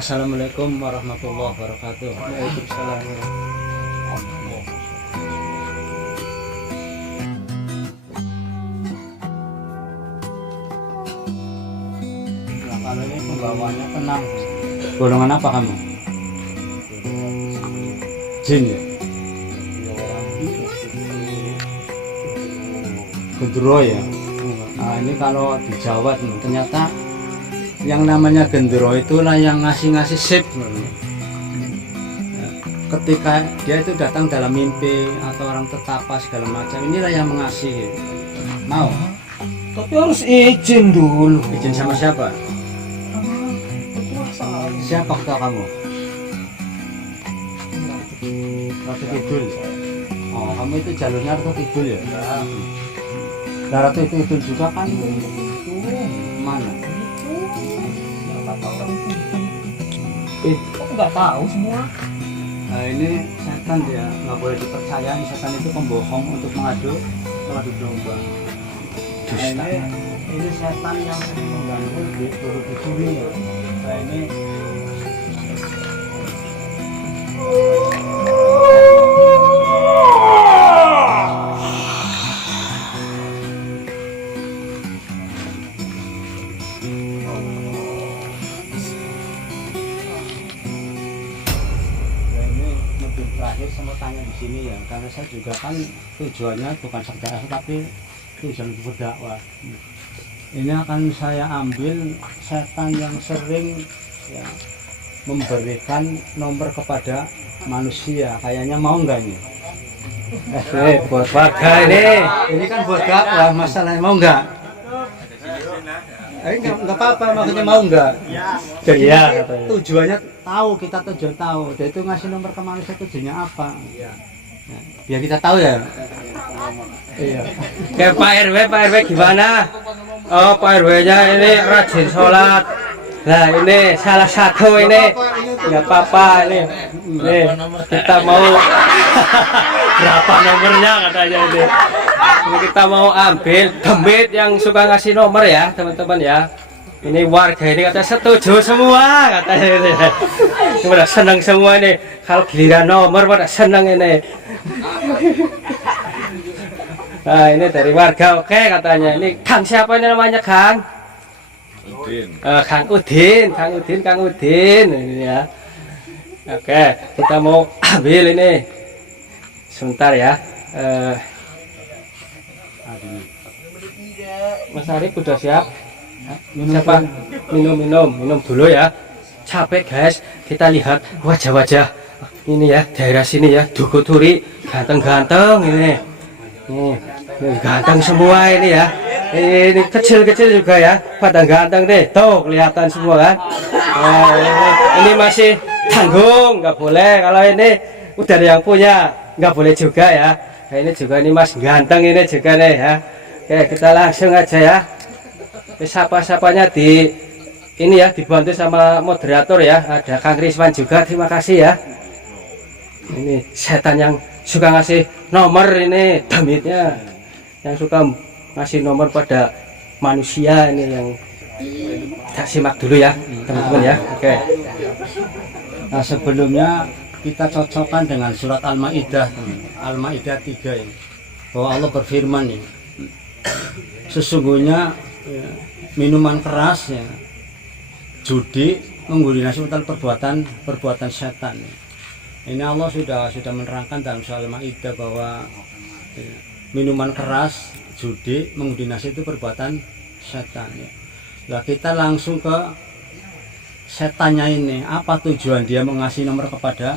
Assalamualaikum warahmatullahi wabarakatuh. Waalaikumsalam. Nah, kalau ini pembawaannya tenang. Golongan apa kamu? Jin ya? Gendero ya? Nah, ini kalau di Jawa ternyata yang namanya gendero itulah yang ngasih sip. Ketika dia itu datang dalam mimpi atau orang tetapa segala macam, inilah yang mengasihi. Mau? Tapi harus izin dulu. Izin sama siapa? Siapa ketua kamu? Ratu Kidul. Oh, kamu itu jalurnya Ratu Kidul ya? Nah, Ratu Kidul juga kan mana? Kok nggak tahu semua? Nah, ini setan dia, nggak boleh dipercaya. Setan itu pembohong untuk mengadu domba. Nah, ini setan yang mengganggu di turut dicuri. Nah, ini terakhir saya mau tanya di sini ya, karena saya juga kan tujuannya bukan sekedar tapi tujuan untuk berdakwah. Ini akan saya ambil setan yang sering ya, memberikan nomor kepada manusia. Kayaknya mau enggak nih? Buat warga ini. Ini kan buat dakwah, masalahnya mau enggak? Enggak apa-apa, maksudnya mau enggak? Jadi Iya, tujuannya tahu, kita tujuan tahu. Dia itu ngasih nomor ke manusia tujuannya apa? Ya, biar kita tahu ya. Iya. Kayak Pak RW gimana? Oh, Pak RW-nya ini rajin sholat. Nah, ini salah satu ini nggak apa-apa ini. Nih, kita mau berapa nomornya katanya ini. Ini kita mau ambil demit yang suka ngasih nomor ya, teman-teman ya. Ini warga ini kata setuju semua katanya ini. Pada senang semua ini. Kalau giliran nomor pada senang ini. Nah, ini dari warga oke katanya. Ini Kang siapa ini namanya Kang? Udin. Kang Udin ini ya. Oke, kita mau ambil ini. Sebentar ya. Mas Arif udah siap? Siapa? Minum dulu ya. Capek guys, kita lihat wajah-wajah ini ya, daerah sini ya, Duku Turi ganteng-ganteng ini. Nih, ganteng semua ini ya. Ini kecil-kecil juga ya, pada ganteng deh. Tuh kelihatan semua kan. Nah, ini masih tanggung, nggak boleh. Kalau ini udah ada yang punya, nggak boleh juga ya. Nah, ini juga ini mas ganteng ini juga nih ya. Oke, kita langsung aja ya. Siapa-siapanya di ini ya, dibantu sama moderator ya. Ada Kang Risman juga, terima kasih ya. Ini setan yang suka ngasih nomor ini, damitnya yang suka ngasih nomor pada manusia ini yang kita simak dulu ya teman-teman ya. Oke. Nah, sebelumnya kita cocokkan dengan surat Al-Maidah 3 ya. Bahwa Allah berfirman ya, sesungguhnya ya, minuman keras ya, judi, mengguli nasihat perbuatan setan ya. Ini Allah sudah menerangkan dalam surah Al-Maidah bahwa ya, minuman keras, judi, mengundi nasihat itu perbuatan setan ya. Nah, kita langsung ke setannya ini. Apa tujuan dia mengasih nomor kepada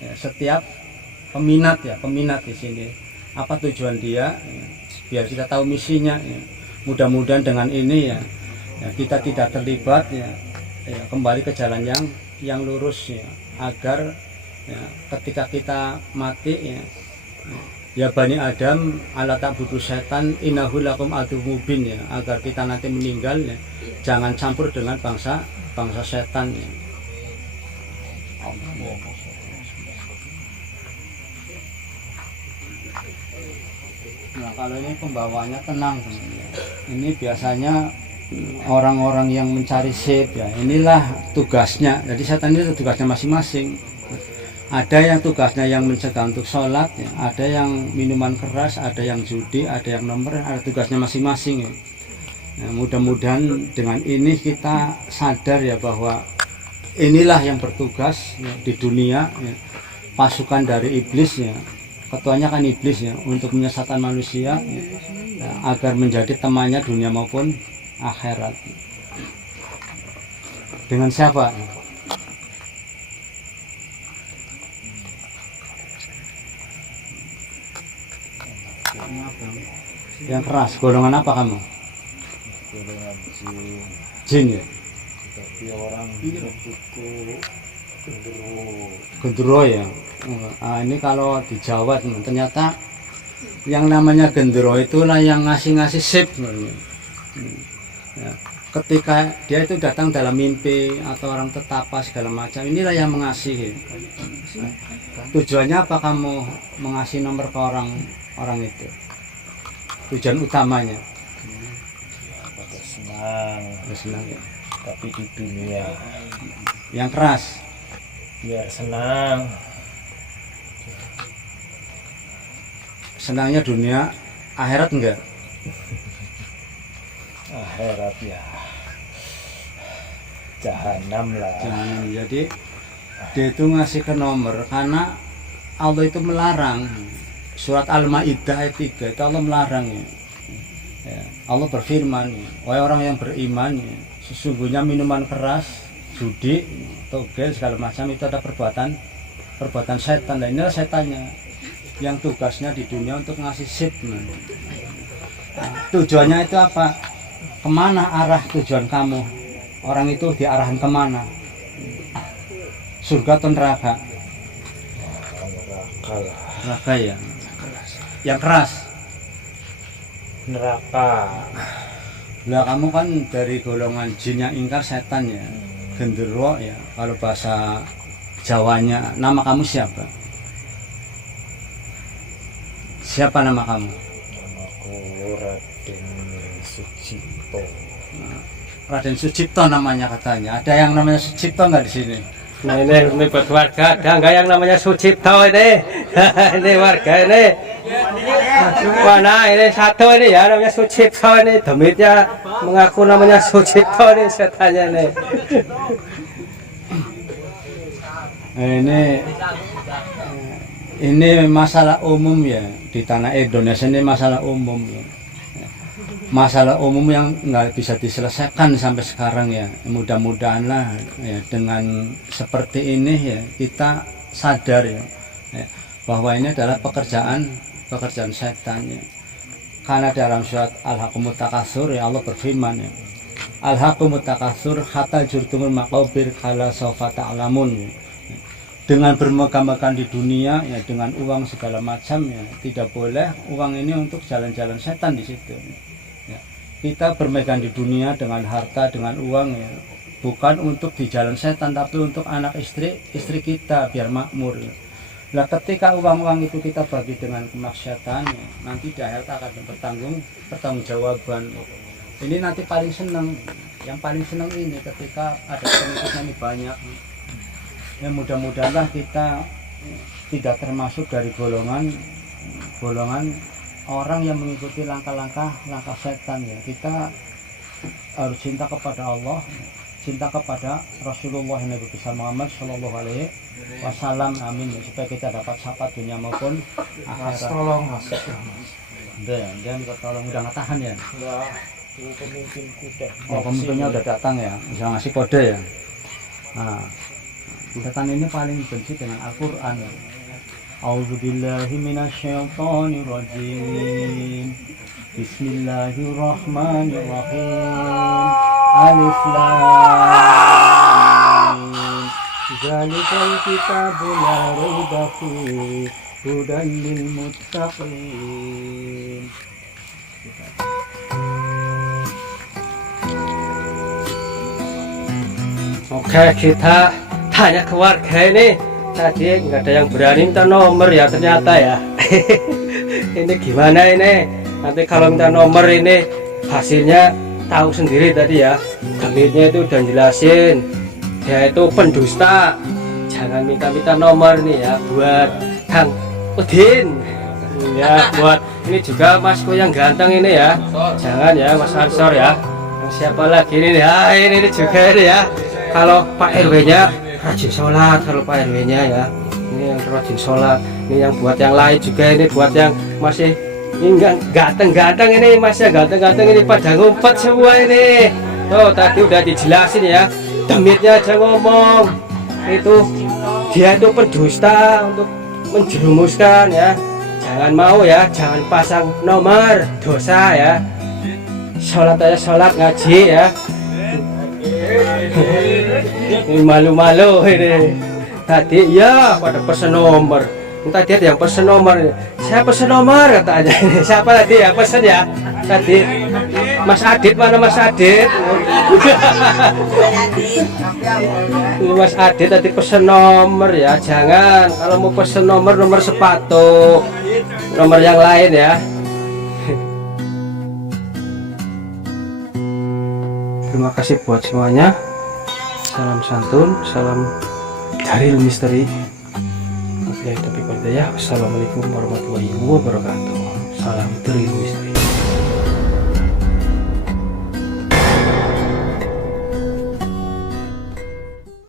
ya, setiap peminat di sini? Apa tujuan dia ya, biar kita tahu misinya ya. Mudah-mudahan dengan ini ya, kita tidak terlibat ya, kembali ke jalan yang lurus ya, agar ya, ketika kita mati ya Bani Adam ala ta'budu setan innahu lakum aduwwun mubin ya, agar kita nanti meninggal ya, jangan campur dengan bangsa setan ya. Nah, kalau ini pembawaannya tenang teman-teman. Ini biasanya orang-orang yang mencari sip ya, inilah tugasnya. Jadi setan itu tugasnya masing-masing. Ada yang tugasnya yang mencegah untuk sholat ya, ada yang minuman keras, ada yang judi, ada yang nomor, ada tugasnya masing-masing ya. Nah, mudah-mudahan dengan ini kita sadar ya bahwa inilah yang bertugas ya, di dunia ya, pasukan dari iblis ya, ketuanya kan iblis ya, untuk menyesatkan manusia ya, agar menjadi temannya dunia maupun akhirat. Dengan siapa? Yang keras. Golongan apa kamu? Golongan Jin ya. tapi orang berbuku Gendero ya. Ini kalau di Jawa ternyata yang namanya gendero itulah yang ngasih sip. Ya. Ketika dia itu datang dalam mimpi atau orang tetapa segala macam, inilah yang mengasihi. Tujuannya apa kamu mengasih nomor ke orang itu? Tujuan utamanya senang ya. tapi di dunia Yang keras biar senangnya dunia, akhirat enggak? akhirat ya jahanam lah. Jangan. Jadi dia itu ngasih ke nomor karena Allah itu melarang. Surat Al-Maidah ayat 3 itu Allah melarang ya. Allah berfirman, wahai orang yang beriman ya, sesungguhnya minuman keras, judi, togel segala macam itu ada perbuatan setan. Dan inilah setannya yang tugasnya di dunia untuk ngasih sip. Tujuannya itu apa? Kemana arah tujuan kamu? Orang itu diarahkan kemana? Surga atau neraka? Neraka lah. Neraka ya. Yang keras. Neraka. Lah kamu kan dari golongan jin yang ingkar setan ya. Gendero ya. Kalau bahasa Jawanya, nama kamu siapa? Siapa nama kamu? Namaku Raden Sucipto. Raden Sucipto namanya katanya. Ada yang namanya Sucipto nggak di sini? Nah ini buat warga, ada nggak yang namanya Sucipto ini? Ini warga ini. Mana ini satu ini ya namanya Sucipto ini. Demitnya mengaku namanya Sucipto ini setannya ini. Ini masalah umum ya di tanah Indonesia, ini masalah umum ya. Masalah umum yang nggak bisa diselesaikan sampai sekarang ya. Mudah-mudahanlah ya, dengan seperti ini ya kita sadar ya, bahwa ini adalah pekerjaan setan ya. Karena dalam surat Al-Haqqumut Takatsur ya Allah berfirman ya, Al-Haqqumut Takatsur hatta jurtumul maqabir kala sawfa ta'lamun ya. Dengan bermegah-megah di dunia ya, dengan uang segala macam ya, tidak boleh uang ini untuk jalan-jalan setan di situ ya. Kita bermegang di dunia dengan harta, dengan uang ya, bukan untuk di jalan setan, tapi untuk anak istri kita biar makmur ya. Nah ketika uang-uang itu kita bagi dengan kemaksiatan ya, nanti di akhirat akan bertanggung-jawaban. Ini nanti paling senang, yang paling senang ini ketika ada pengikutnya ini banyak. Ya mudah-mudahanlah kita tidak termasuk dari golongan orang yang mengikuti langkah setan ya. Kita harus cinta kepada Allah, cinta kepada Rasulullah Nabi besar Muhammad Shallallahu Alaihi Wasallam, amin ya, supaya kita dapat syafaat dunia maupun akhirat. Tolong mas. Dia minta tolong, udah nggak tahan ya. Enggak, itu pemimpinku deh. Oh, pemimpinnya udah datang ya, bisa ngasih kode ya. Nah, setan ini paling benci dengan Al-Quran. A'udzubillahi minasyaitonirrajim. Bismillahirrahmanirrahim. Alif Lam Mim. Dzalikal kitabu la raiba fihi hudan lil muttaqin. Oke, kita tanya ke warga ini. Tadi nggak ada yang berani minta nomor ya ternyata ya. Ini gimana ini? Nanti kalau minta nomor ini hasilnya tahu sendiri tadi ya, Demitnya itu udah jelasin dia itu pendusta. Jangan minta-minta nomor nih ya buat Kang Udin ya, buat ini juga Masku yang ganteng ini ya, jangan ya Mas Ansor ya. Yang siapa lagi ini ya, ini juga ini ya, kalau Pak RW nya rajin sholat, kalau Pak RW nya ya ini yang rajin sholat. Ini yang buat yang lain juga, ini buat yang masih ini ganteng-ganteng ini, masih ganteng-ganteng ini pada ngumpet semua ini. Tuh tadi udah dijelasin ya, Demitnya aja ngomong itu dia itu pendusta untuk menjerumuskan ya. Jangan mau ya, jangan pasang nomor, dosa ya. Sholat aja sholat, ngaji ya. Ini malu-malu ini. Tadi ya pada pesen nomor. Tadi ada yang pesen nomor. Siapa pesen nomor katanya ini? Siapa tadi ya pesen ya? Tadi Mas Adit, mana Mas Adit? Ini Mas Adit tadi pesen nomor ya. Jangan kalau mau pesen nomor sepatu, nomor yang lain ya. Terima kasih buat semuanya. Salam santun, salam dari misteri. Wassalamualaikum warahmatullahi wabarakatuh. Salam dari misteri.